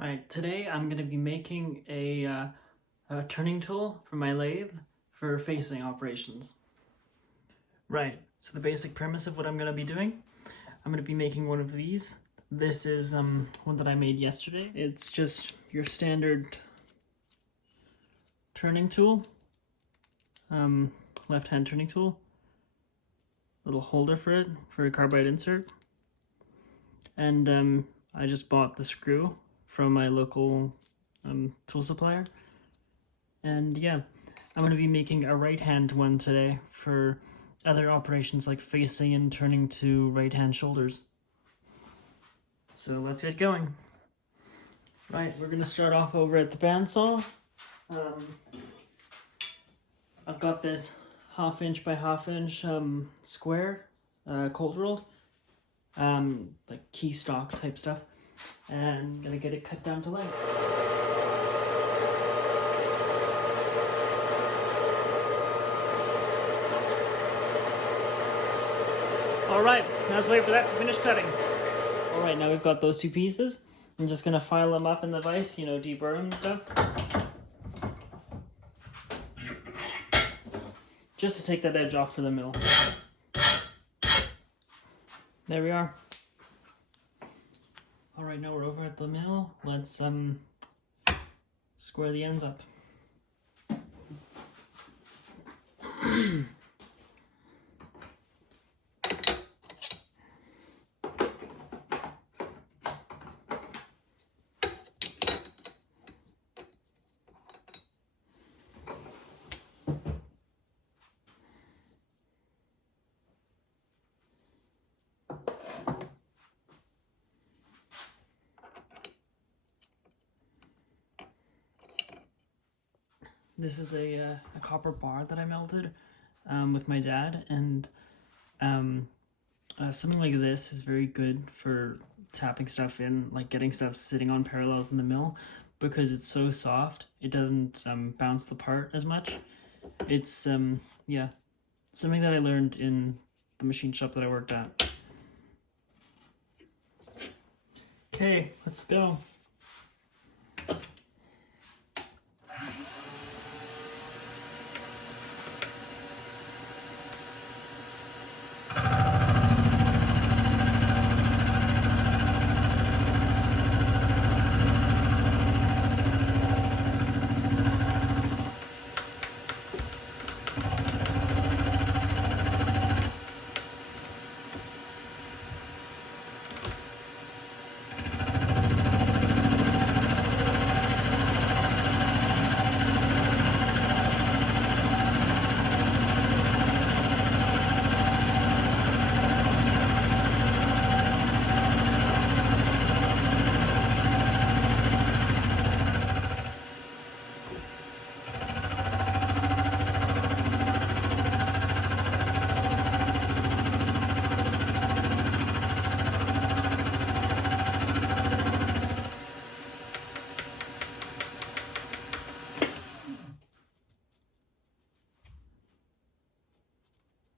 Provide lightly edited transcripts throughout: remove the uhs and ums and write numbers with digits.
Right, today I'm going to be making a turning tool for my lathe for facing operations. Right, so the basic premise of what I'm going to be doing, I'm going to be making one of these. This is one that I made yesterday. It's just your standard turning tool, left-hand turning tool, little holder for it, for a carbide insert. And I just bought the screw from my local tool supplier. And yeah, I'm going to be making a right-hand one today for other operations like facing and turning to right-hand shoulders. So let's get going. Right, we're going to start off over at the bandsaw. I've got this 1/2 inch by 1/2 inch square, cold rolled, like key stock type stuff, and I'm going to get it cut down to length. Alright, now let's wait for that to finish cutting. Alright, now we've got those two pieces. I'm just going to file them up in the vise, deburr them and stuff. Just to take that edge off for the mill. There we are. Alright, now we're over at the mill. Let's square the ends up. This is a copper bar that I melted with my dad, and something like this is very good for tapping stuff in, like getting stuff sitting on parallels in the mill, because it's so soft, it doesn't bounce apart as much. It's, yeah, something that I learned in the machine shop that I worked at. Okay, let's go.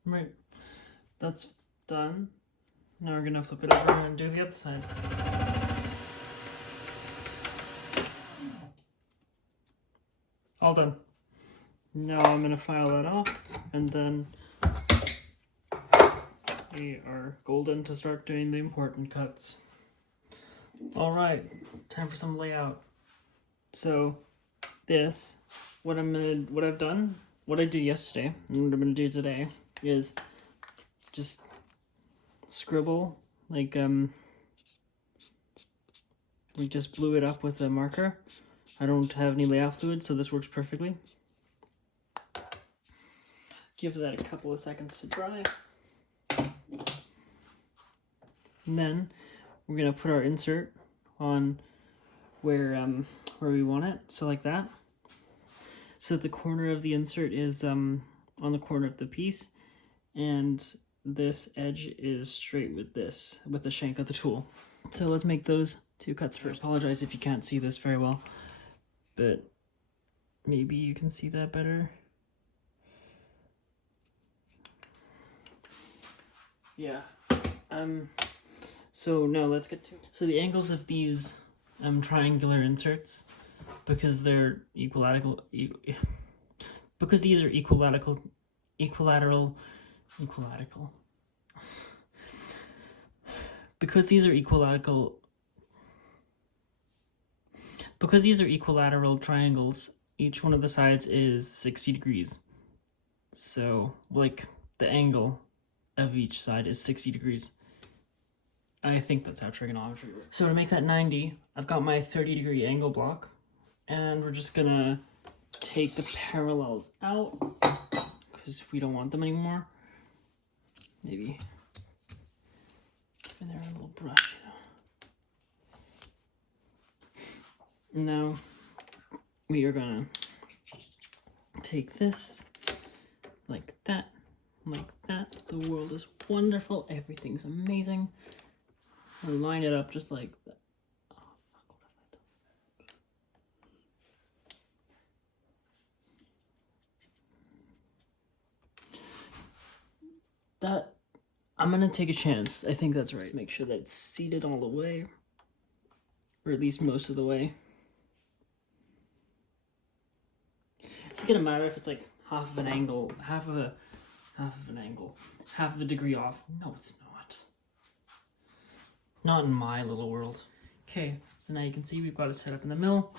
Right, that's done. Now we're gonna flip it over and do the other side. All done. Now I'm gonna file that off, and then we are golden to start doing the important cuts. Alright, time for some layout. So this, what I did yesterday, and what I'm gonna do today is just scribble, like we just blew it up with a marker. I don't have any layout fluid, so this works perfectly. Give that a couple of seconds to dry. And then we're gonna put our insert on where we want it, so like that. So the corner of the insert is on the corner of the piece, and this edge is straight with the shank of the tool. So let's make those two cuts first. I apologize if you can't see this very well, but maybe you can see that better. Yeah. So now let's get to it. So the angles of these triangular inserts because they're equilateral. Because these are equilateral. Because these are equilateral triangles, each one of the sides is 60 degrees. So, like, the angle of each side is 60 degrees. I think that's how trigonometry works. So to make that 90, I've got my 30-degree angle block, and we're just gonna take the parallels out because we don't want them anymore. Maybe in there a little brush. Now we are gonna take this like that, like that. The world is wonderful. Everything's amazing. We'll line it up just like that. That, I'm gonna take a chance. I think that's right. Just make sure that it's seated all the way, or at least most of the way. It's gonna matter if it's like half of an angle, half of a degree off. No, it's not. Not in my little world. Okay, so now you can see we've got it set up in the mill.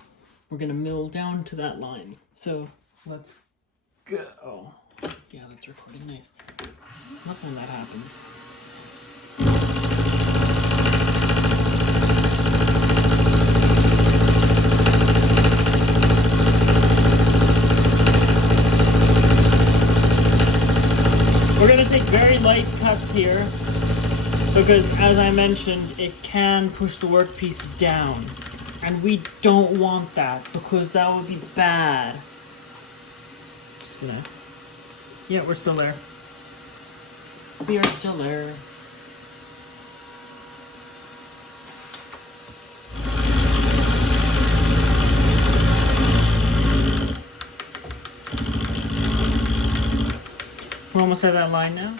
We're gonna mill down to that line. So let's go. Yeah, that's recording nice. Not when that happens. We're gonna take very light cuts here because, as I mentioned, it can push the workpiece down. And we don't want that because that would be bad. Just gonna... Yeah, we're still there. We are still there. We're almost at that line now.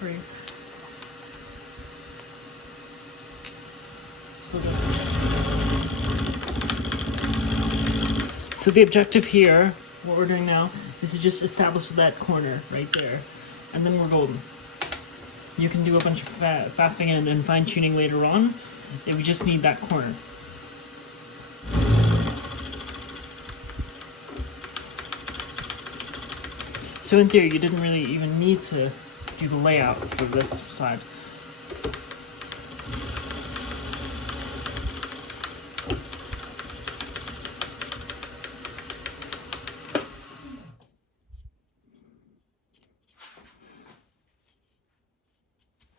Sorry. So the objective here, what we're doing now, is to just establish that corner right there, and then we're golden. You can do a bunch of faffing and fine-tuning later on, and we just need that corner. So in theory, you didn't really even need to do the layout for this side.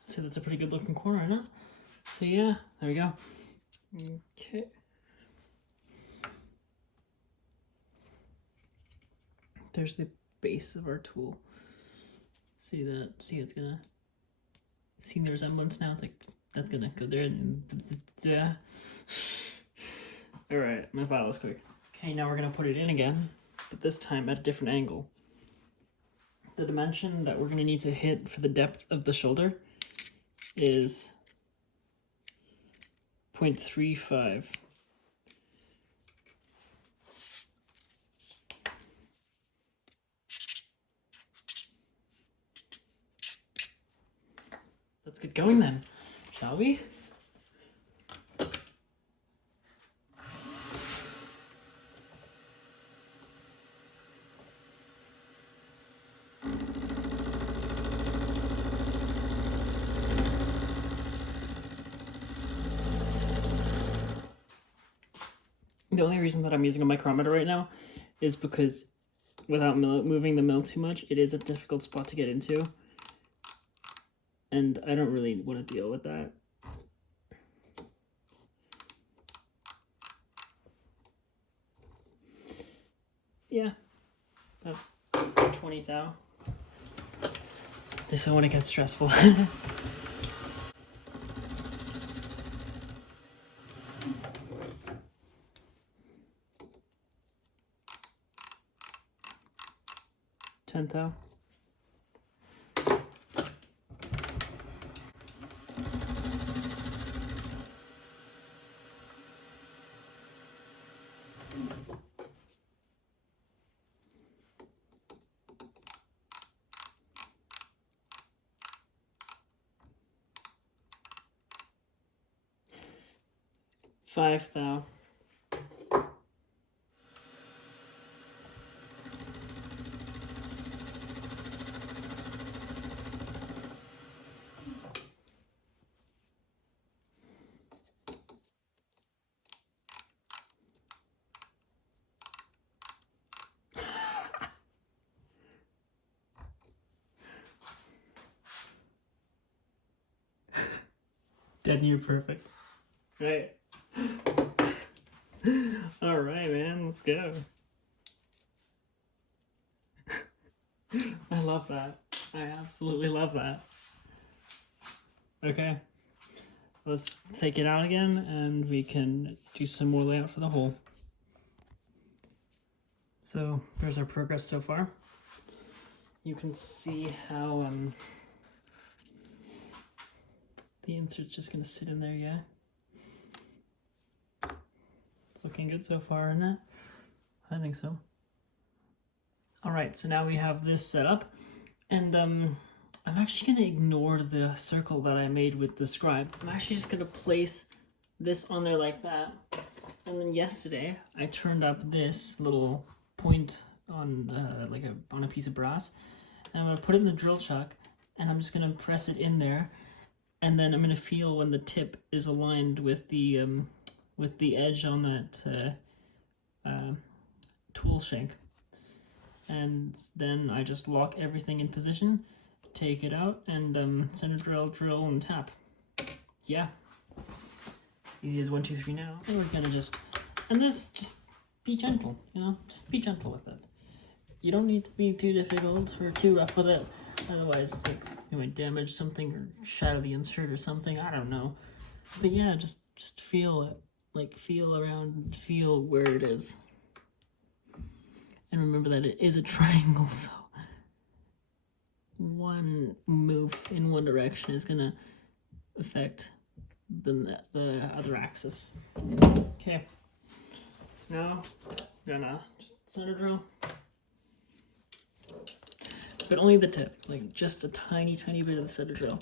So that's a pretty good looking corner, isn't it? So yeah, there we go. Okay. There's the base of our tool. See that? See, it's gonna see the resemblance now. It's like that's gonna go there. And all right, my file is quick. Okay, now we're gonna put it in again, but this time at a different angle. The dimension that we're gonna need to hit for the depth of the shoulder is 0.35. Let's get going then, shall we? The only reason that I'm using a micrometer right now is because without moving the mill too much, it is a difficult spot to get into. And I don't really want to deal with that. Yeah, about 20 thou. This is when it gets stressful. Thou. 5 thou. Dead near perfect. Right. All right, man, let's go. I love that. I absolutely love that. Okay. Let's take it out again and we can do some more layout for the hole. So there's our progress so far. You can see how the insert's just gonna sit in there, yeah? It's looking good so far, isn't it? I think so. All right, so now we have this set up, and I'm actually gonna ignore the circle that I made with the scribe. I'm actually just gonna place this on there like that. And then yesterday, I turned up this little point on on a piece of brass, and I'm gonna put it in the drill chuck, and I'm just gonna press it in there, and then I'm gonna feel when the tip is aligned with the edge on that tool shank. And then I just lock everything in position, take it out, and center drill, and tap. Yeah. Easy as 1, 2, 3 now. And we're gonna just be gentle, you know? Just be gentle with it. You don't need to be too difficult or too rough with it. Otherwise, like, you might damage something or shatter the insert or something. I don't know. But yeah, just feel it. Like, feel around, feel where it is. And remember that it is a triangle, so one move in one direction is gonna affect the other axis. Okay. Now, I'm gonna just center drill. But only the tip, like just a tiny, tiny bit of the center drill.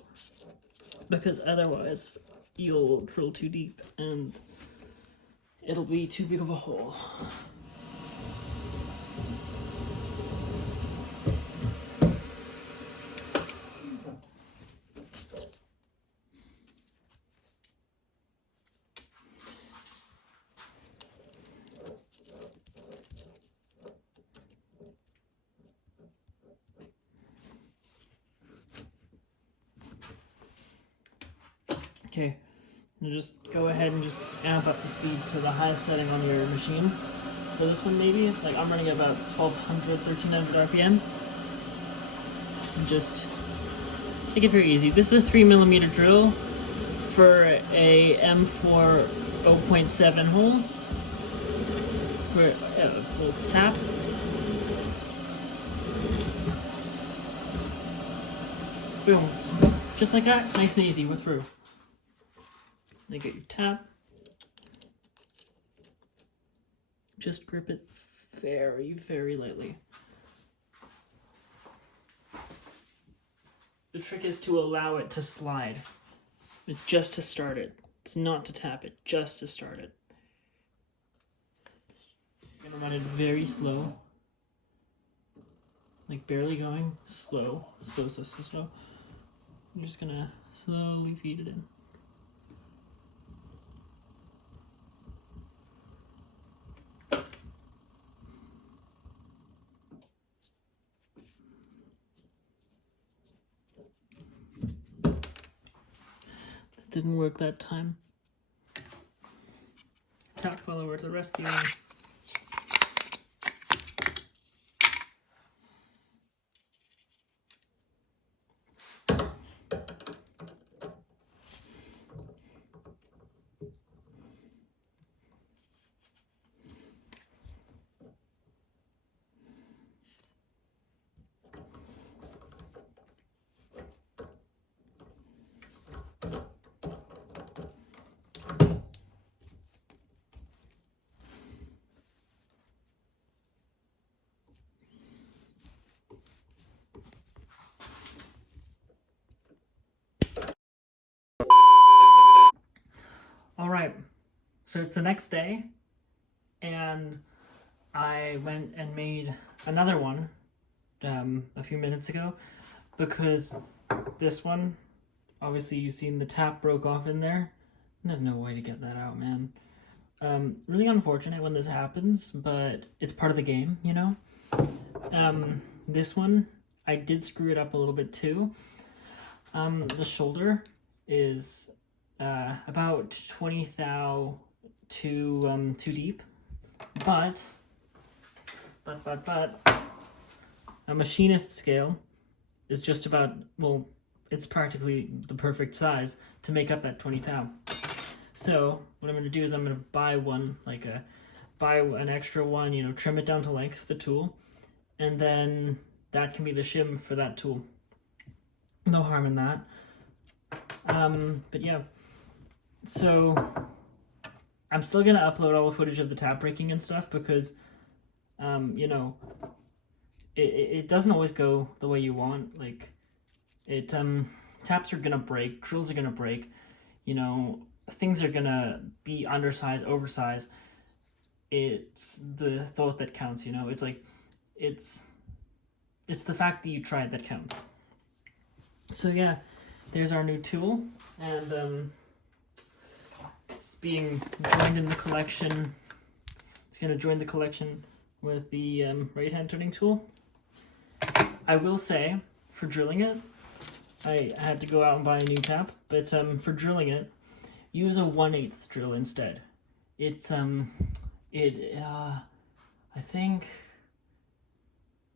Because otherwise, you'll drill too deep and it'll be too big of a hole. Okay, and just go ahead and just amp up the speed to the highest setting on your machine. For this one maybe, like I'm running about 1200, 1300 RPM. And just take it very easy. This is a 3mm drill for a M4 0.7 hole. For a little tap. Boom. Just like that, nice and easy, we're through. Then get your tap. Just grip it very, very lightly. The trick is to allow it to slide. It's just to start it. It's not to tap it, just to start it. I'm gonna run it very slow. Like barely going. Slow. Slow, slow, slow, slow. I'm just gonna slowly feed it in. Didn't work that time. Tack follower to the rescue. So it's the next day, and I went and made another one a few minutes ago, because this one, obviously you've seen the tap broke off in there, and there's no way to get that out, man. Really unfortunate when this happens, but it's part of the game, you know? This one, I did screw it up a little bit too. The shoulder is about 20 thou too deep, but a machinist scale is just about, well, it's practically the perfect size to make up that 20 thou. So what I'm going to do is I'm going to buy one, buy an extra one, you know, trim it down to length with the tool, and then that can be the shim for that tool. No harm in that. But yeah, so I'm still going to upload all the footage of the tap breaking and stuff, because, you know, it doesn't always go the way you want. Like, taps are going to break, drills are going to break, you know, things are going to be undersized, oversized. It's the thought that counts, you know? It's like, it's the fact that you tried that counts. So yeah, there's our new tool, and it's being joined in the collection. It's going to join the collection with the right-hand turning tool. I will say, for drilling it, I had to go out and buy a new tap, but for drilling it, use a 1/8 drill instead. It's I think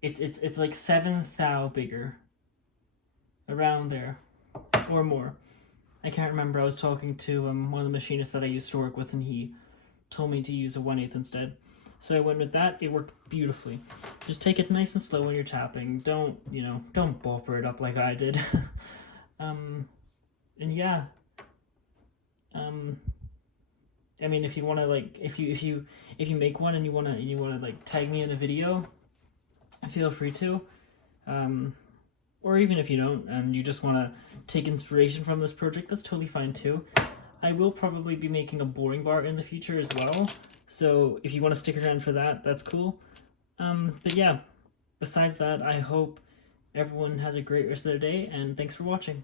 it's like 7 thou bigger, around there, or more. I can't remember. I was talking to one of the machinists that I used to work with, and he told me to use a 1/8 instead. So I went with that. It worked beautifully. Just take it nice and slow when you're tapping. Don't bopper it up like I did. And yeah. I mean, if you want to, like, if you make one and you want to like tag me in a video, feel free to. Or even if you don't and you just want to take inspiration from this project, that's totally fine too. I will probably be making a boring bar in the future as well, so if you want to stick around for that, that's cool. But yeah, besides that, I hope everyone has a great rest of their day, and thanks for watching.